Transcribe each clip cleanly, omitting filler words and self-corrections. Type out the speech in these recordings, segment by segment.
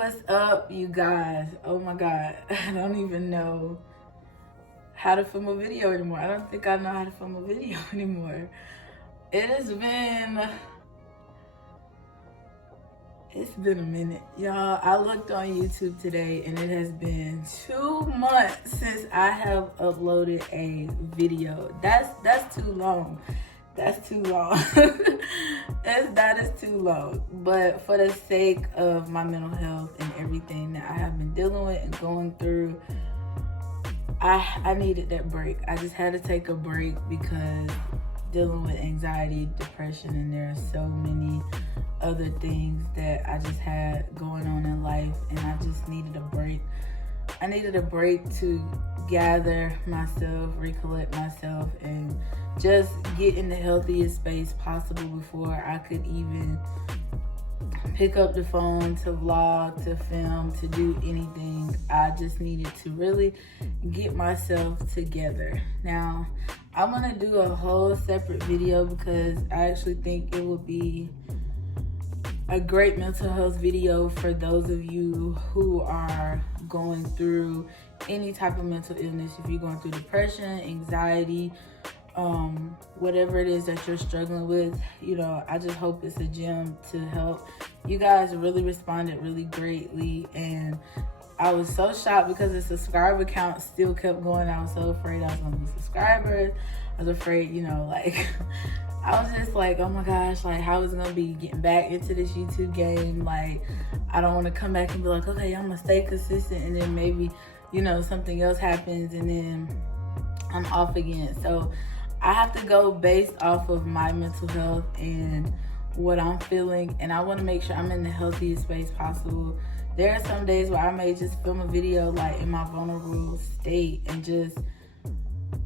What's up, you guys? Oh my god, I don't even know how to film a video anymore. I don't think I know how to film a video anymore. It's been a minute, y'all. I looked on YouTube today and it has been 2 months since I have uploaded a video. That's too long. That's too long. That is too long. But for the sake of my mental health and everything that I have been dealing with and going through, I needed that break. I just had to take a break because dealing with anxiety, depression, and there are so many other things that I just had going on in life, and I just needed a break. I needed a break to gather myself, recollect myself, and just get in the healthiest space possible before I could even pick up the phone to vlog, to film, to do anything. I just needed to really get myself together. Now, I'm gonna do a whole separate video because I actually think it would be a great mental health video for those of you who are going through any type of mental illness. If you're going through depression, anxiety, whatever it is that you're struggling with, you know, I just hope it's a gem to help. You guys really responded really greatly, and I was so shocked because the subscriber count still kept going. I was so afraid I was gonna lose subscribers. I was afraid, you know, like I was just like, oh my gosh, like how is it gonna be getting back into this YouTube game? Like, I don't want to come back and be like, okay, I'm gonna stay consistent, and then maybe, you know, something else happens and then I'm off again. So I have to go based off of my mental health and what I'm feeling, and I want to make sure I'm in the healthiest space possible. There are some days where I may just film a video like in my vulnerable state and just,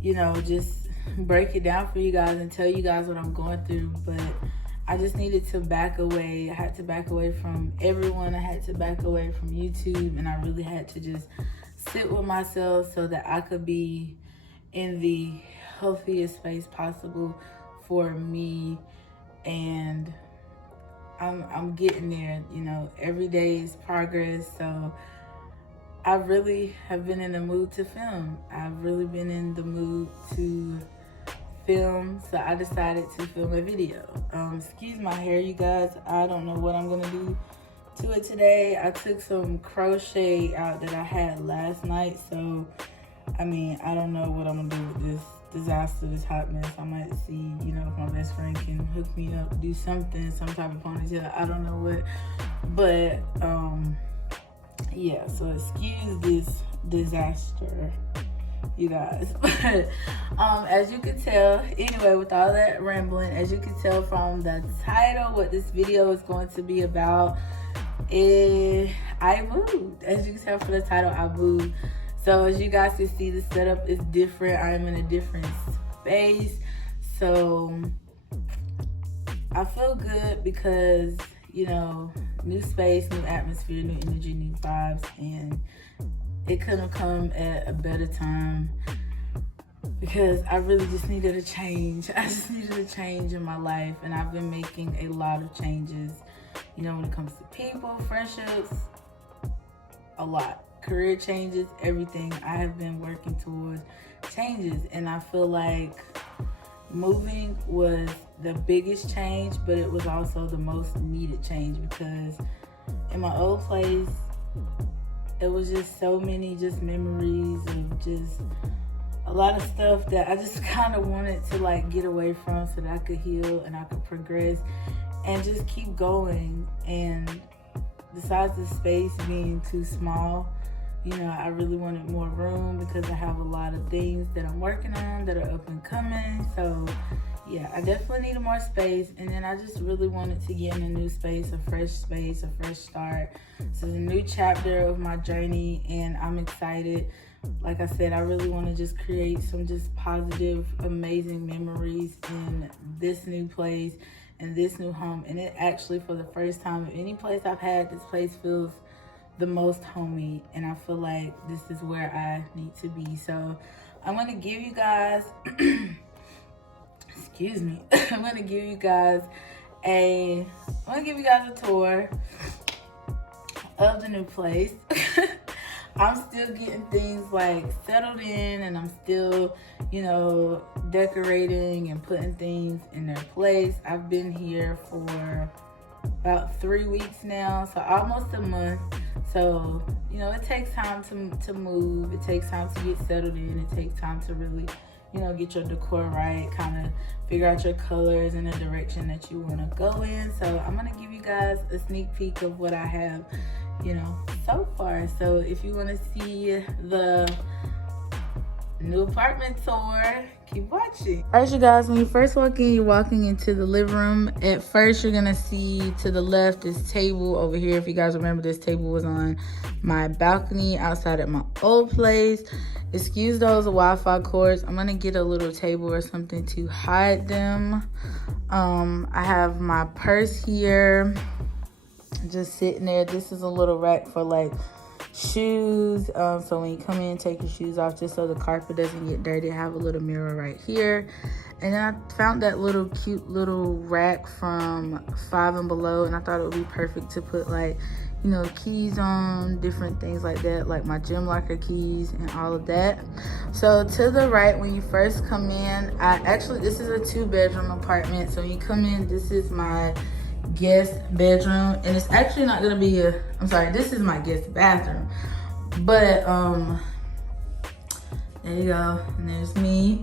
you know, just break it down for you guys and tell you guys what I'm going through. But I just needed to back away. I had to back away from everyone. I had to back away from YouTube, and I really had to just sit with myself so that I could be in the healthiest space possible for me. And I'm getting there, you know. Every day is progress. So I really have been in the mood to film. I've really been in the mood to film, so I decided to film a video. Excuse my hair, you guys. I don't know what I'm gonna do to it today. I took some crochet out that I had last night, so I mean, I don't know what I'm gonna do with this disaster, this hot mess. I might see, you know, if my best friend can hook me up, do something, some type of ponytail. I don't know what, but yeah. So excuse this disaster, you guys. As you can tell, anyway, with all that rambling, as you can tell from the title, what this video is going to be about, I moved. As you can tell from the title, I moved. So as you guys can see, the setup is different. I'm in a different space. So I feel good because, you know, new space, new atmosphere, new energy, new vibes, and it couldn't have come at a better time because I really just needed a change. I just needed a change in my life, and I've been making a lot of changes, you know, when it comes to people, friendships, a lot. Career changes, everything. I have been working towards changes, and I feel like moving was the biggest change, but it was also the most needed change because in my old place, it was just so many just memories of just a lot of stuff that I just kind of wanted to like get away from so that I could heal and I could progress and just keep going. And besides the space being too small, you know, I really wanted more room because I have a lot of things that I'm working on that are up and coming. So yeah, I definitely needed more space. And then I just really wanted to get in a new space, a fresh start. So it's a new chapter of my journey, and I'm excited. Like I said, I really want to just create some just positive, amazing memories in this new place and this new home. And it actually, for the first time, any place I've had, this place feels the most homey, and I feel like this is where I need to be. So I'm gonna give you guys excuse me, I'm gonna give you guys a tour of the new place. I'm still getting things like settled in, and I'm still, you know, decorating and putting things in their place. I've been here for about 3 weeks now, so almost a month. So, you know, it takes time to move. It takes time to get settled in. It takes time to really, you know, get your decor right, kind of figure out your colors and the direction that you want to go in. So I'm going to give you guys a sneak peek of what I have, you know, so far. So if you want to see the new apartment tour, keep watching. All right, you guys, when you first walk in, you're walking into the living room. At first, you're gonna see to the left this table over here. If you guys remember, this table was on my balcony outside at my old place. Excuse those Wi-Fi cords. I'm gonna get a little table or something to hide them. I have my purse here, just sitting there. This is a little rack for like shoes, so when you come in, take your shoes off just so the carpet doesn't get dirty. I have a little mirror right here. And then I found that little cute little rack from Five and Below, and I thought it would be perfect to put, like, you know, keys on, different things like that, like my gym locker keys and all of that. So to the right, when you first come in, this is a 2-bedroom apartment. So when you come in, this is my guest bedroom, and it's actually not gonna be this is my guest bathroom, but there you go, and there's me.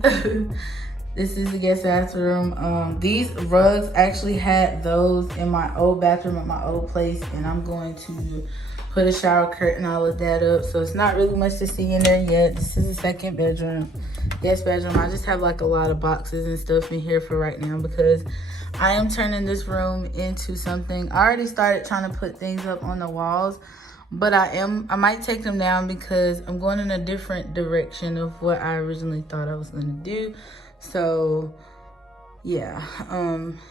This is the guest bathroom. These rugs, actually had those in my old bathroom at my old place, and I'm going to put a shower curtain, all of that up, so it's not really much to see in there yet. This is the second bedroom, guest bedroom. I just have like a lot of boxes and stuff in here for right now because I am turning this room into something. I already started trying to put things up on the walls, but I might take them down because I'm going in a different direction of what I originally thought I was going to do. So yeah,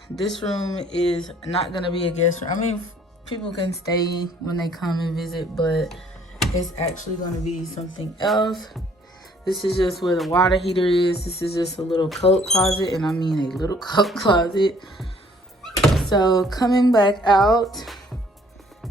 this room is not going to be a guest room. I mean, people can stay when they come and visit, but it's actually going to be something else. This is just where the water heater is. This is just a little coat closet, and I mean a little coat closet. So coming back out,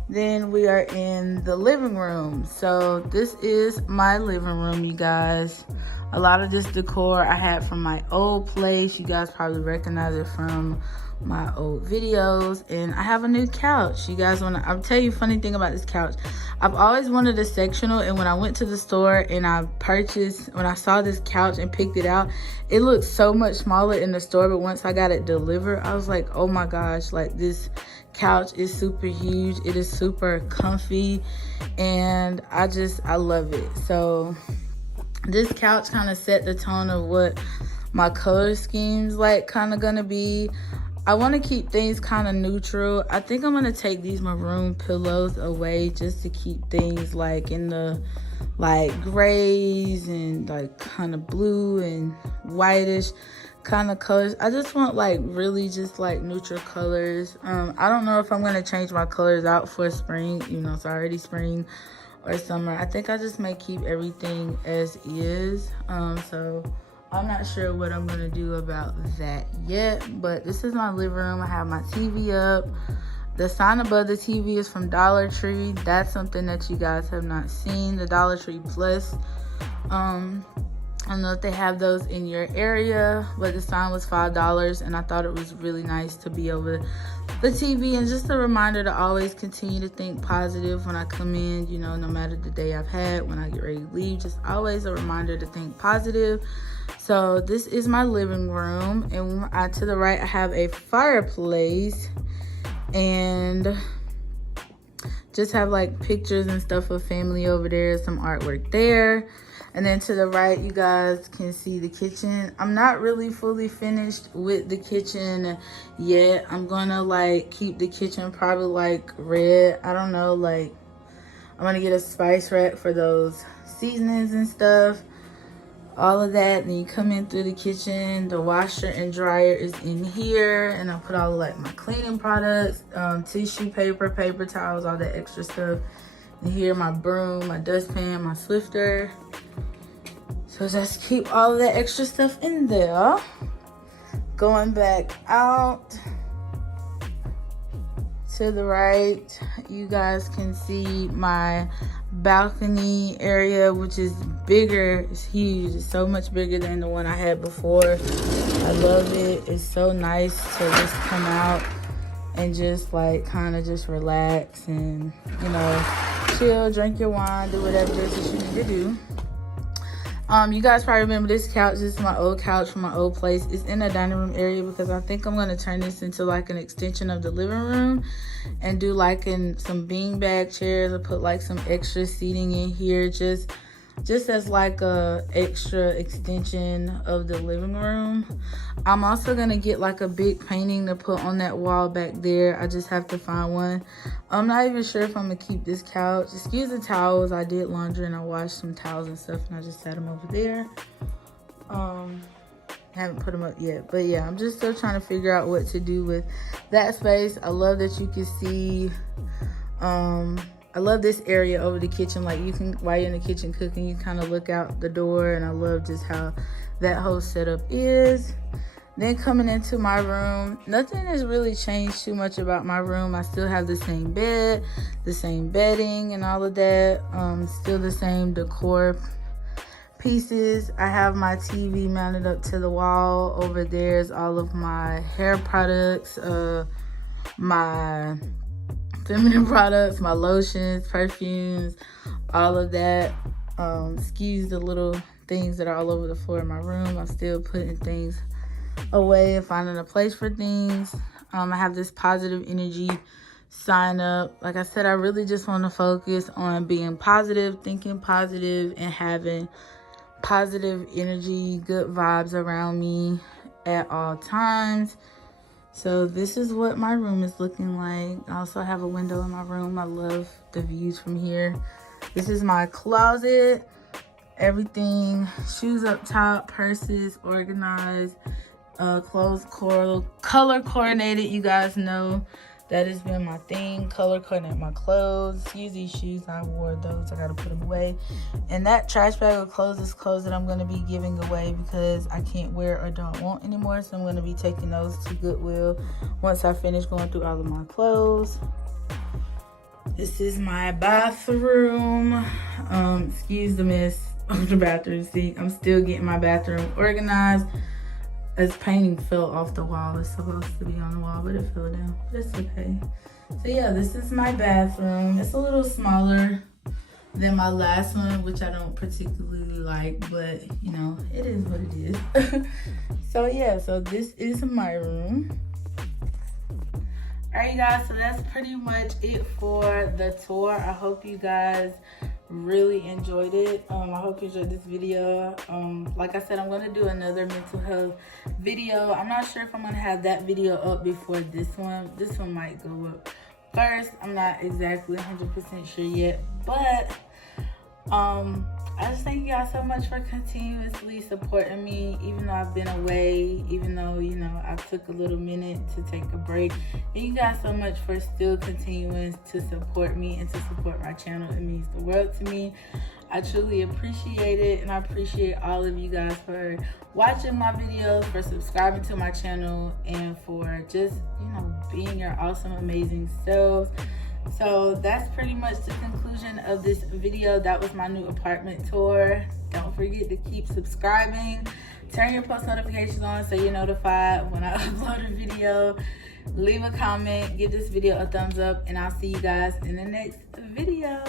then we are in the living room. So this is my living room, you guys. A lot of this decor I had from my old place. You guys probably recognize it from my old videos. And I have a new couch. You guys I'll tell you a funny thing about this couch. I've always wanted a sectional, and when I went to the store and when I saw this couch and picked it out, it looked so much smaller in the store, but once I got it delivered, I was like, oh my gosh, like, this couch is super huge. It is super comfy, and I love it. So this couch kind of set the tone of what my color scheme's like kind of gonna be. I want to keep things kind of neutral. I think I'm going to take these maroon pillows away just to keep things like in the like grays and like kind of blue and whitish kind of colors. I just want like really just like neutral colors. I don't know if I'm going to change my colors out for spring, you know, it's already spring or summer. I think I just may keep everything as is. So I'm not sure what I'm gonna do about that yet, but this is my living room. I have my TV up. The sign above the TV is from Dollar Tree. That's something that you guys have not seen, the Dollar Tree Plus. I don't know if they have those in your area, but the sign was $5, and I thought it was really nice to be over the TV, and just a reminder to always continue to think positive when I come in, you know, no matter the day I've had, when I get ready to leave, just always a reminder to think positive. So this is my living room, and to the right I have a fireplace, and just have like pictures and stuff of family over there, some artwork there. And then to the right, you guys can see the kitchen. I'm not really fully finished with the kitchen yet. I'm gonna like keep the kitchen probably like red. I don't know, like I'm gonna get a spice rack for those seasonings and stuff, all of that. And you come in through the kitchen, the washer and dryer is in here, and I put all of like my cleaning products, tissue paper, paper towels, all that extra stuff. And here, my broom, my dustpan, my Swifter. So just keep all of that extra stuff in there. Going back out to the right, you guys can see my balcony area, which is bigger. It's huge. It's so much bigger than the one I had before. I love it. It's so nice to just come out and just like kind of just relax and, you know, chill, drink your wine, do whatever it is that you need to do. You guys probably remember this couch. This is my old couch from my old place. It's in the dining room area because I think I'm going to turn this into like an extension of the living room and do like in some beanbag chairs or put like some extra seating in here just as like a extra extension of the living room. I'm also gonna get like a big painting to put on that wall back there. I just have to find one. I'm not even sure if I'm gonna keep this couch. Excuse the towels. I did laundry and I washed some towels and stuff and I just set them over there. I haven't put them up yet, but yeah, I'm just still trying to figure out what to do with that space. I love that you can see I love this area over the kitchen. Like you can, while you're in the kitchen cooking, you kind of look out the door, and I love just how that whole setup is. Then coming into my room, nothing has really changed too much about my room. I still have the same bed, the same bedding and all of that. Still the same decor pieces. I have my TV mounted up to the wall. Over there's all of my hair products, my feminine products, my lotions, perfumes, all of that. Excuse the little things that are all over the floor in my room. I'm still putting things away and finding a place for things. I have this positive energy sign up. Like I said, I really just want to focus on being positive, thinking positive, and having positive energy, good vibes around me at all times. So this is what my room is looking like. I also have a window in my room. I love the views from here. This is my closet. Everything, shoes up top, purses organized, clothes color coordinated. You guys know that has been my thing. Color coordinate my clothes. Use these shoes. I wore those. I gotta put them away. And that trash bag of clothes is clothes that I'm gonna be giving away because I can't wear or don't want anymore. So I'm gonna be taking those to Goodwill once I finish going through all of my clothes. This is my bathroom. Excuse the mess of the bathroom sink. I'm still getting my bathroom organized. As painting fell off the wall. It's supposed to be on the wall, but it fell down. But it's okay. So yeah, this is my bathroom. It's a little smaller than my last one, which I don't particularly like, but you know, it is what it is. So yeah, so this is my room. Alright guys, so that's pretty much it for the tour. I hope you guys really enjoyed it. I hope you enjoyed this video. Like I said, I'm going to do another mental health video. I'm not sure if I'm going to have that video up before this one. This one might go up first. I'm not exactly 100% sure yet, but I just thank you guys so much for continuously supporting me, even though I've been away, even though, you know, I took a little minute to take a break. Thank you guys so much for still continuing to support me and to support my channel. It means the world to me. I truly appreciate it, and I appreciate all of you guys for watching my videos, for subscribing to my channel, and for just, you know, being your awesome, amazing selves. So that's pretty much the conclusion of this video. That was my new apartment tour. Don't forget to keep subscribing. Turn your post notifications on so you're notified when I upload a video. Leave a comment, give this video a thumbs up, and I'll see you guys in the next video.